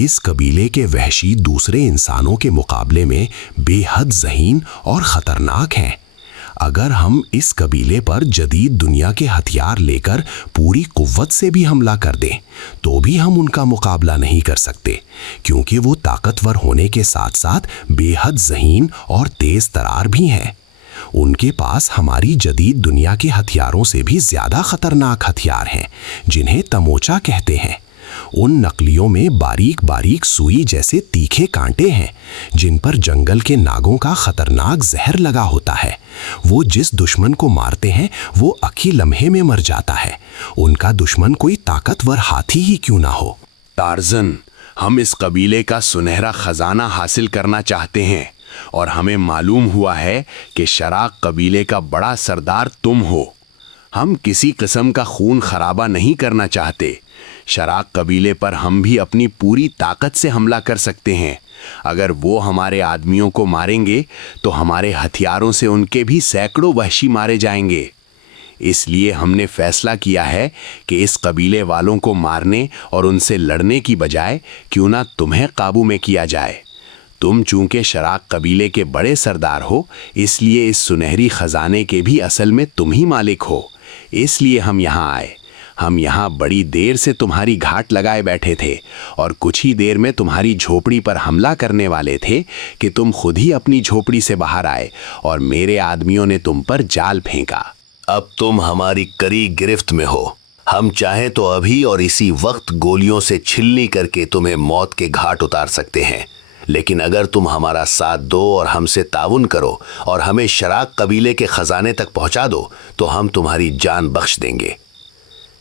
اس قبیلے کے وحشی دوسرے انسانوں کے مقابلے میں بے حد ذہین اور خطرناک ہیں۔ اگر ہم اس قبیلے پر جدید دنیا کے ہتھیار لے کر پوری قوت سے بھی حملہ کر دیں تو بھی ہم ان کا مقابلہ نہیں کر سکتے، کیونکہ وہ طاقتور ہونے کے ساتھ ساتھ بے حد ذہین اور تیز ترار بھی ہیں۔ ان کے پاس ہماری جدید دنیا کے ہتھیاروں سے بھی زیادہ خطرناک ہتھیار ہیں، جنہیں تموچا کہتے ہیں۔ ان نقلیوں میں باریک باریک سوئی جیسے تیکھے کانٹے ہیں، جن پر جنگل کے ناگوں کا خطرناک زہر لگا ہوتا ہے۔ وہ جس دشمن کو مارتے ہیں وہ اکی لمحے میں مر جاتا ہے، ان کا دشمن کوئی طاقتور ہاتھی ہی کیوں نہ ہو۔ ٹارزن، ہم اس قبیلے کا سنہرا خزانہ حاصل کرنا چاہتے ہیں، اور ہمیں معلوم ہوا ہے کہ شراق قبیلے کا بڑا سردار تم ہو۔ ہم کسی قسم کا خون خرابہ نہیں کرنا چاہتے۔ شراق قبیلے پر ہم بھی اپنی پوری طاقت سے حملہ کر سکتے ہیں۔ اگر وہ ہمارے آدمیوں کو ماریں گے تو ہمارے ہتھیاروں سے ان کے بھی سینکڑوں وحشی مارے جائیں گے۔ اس لیے ہم نے فیصلہ کیا ہے کہ اس قبیلے والوں کو مارنے اور ان سے لڑنے کی بجائے کیوں نہ تمہیں قابو میں کیا جائے۔ تم چونکہ شراق قبیلے کے بڑے سردار ہو، اس لیے اس سنہری خزانے کے بھی اصل میں تم ہی مالک ہو۔ اس لیے ہم یہاں آئے۔ ہم یہاں بڑی دیر سے تمہاری گھاٹ لگائے بیٹھے تھے، اور کچھ ہی دیر میں تمہاری جھوپڑی پر حملہ کرنے والے تھے کہ تم خود ہی اپنی جھوپڑی سے باہر آئے اور میرے آدمیوں نے تم پر جال پھینکا۔ اب تم ہماری کڑی گرفت میں ہو۔ ہم چاہیں تو ابھی اور اسی وقت گولیوں سے چھلنی کر کے تمہیں موت کے گھاٹ اتار سکتے ہیں، لیکن اگر تم ہمارا ساتھ دو اور ہم سے تعاون کرو اور ہمیں شراق قبیلے کے خزانے تک پہنچا دو تو ہم تمہاری جان بخش دیں گے۔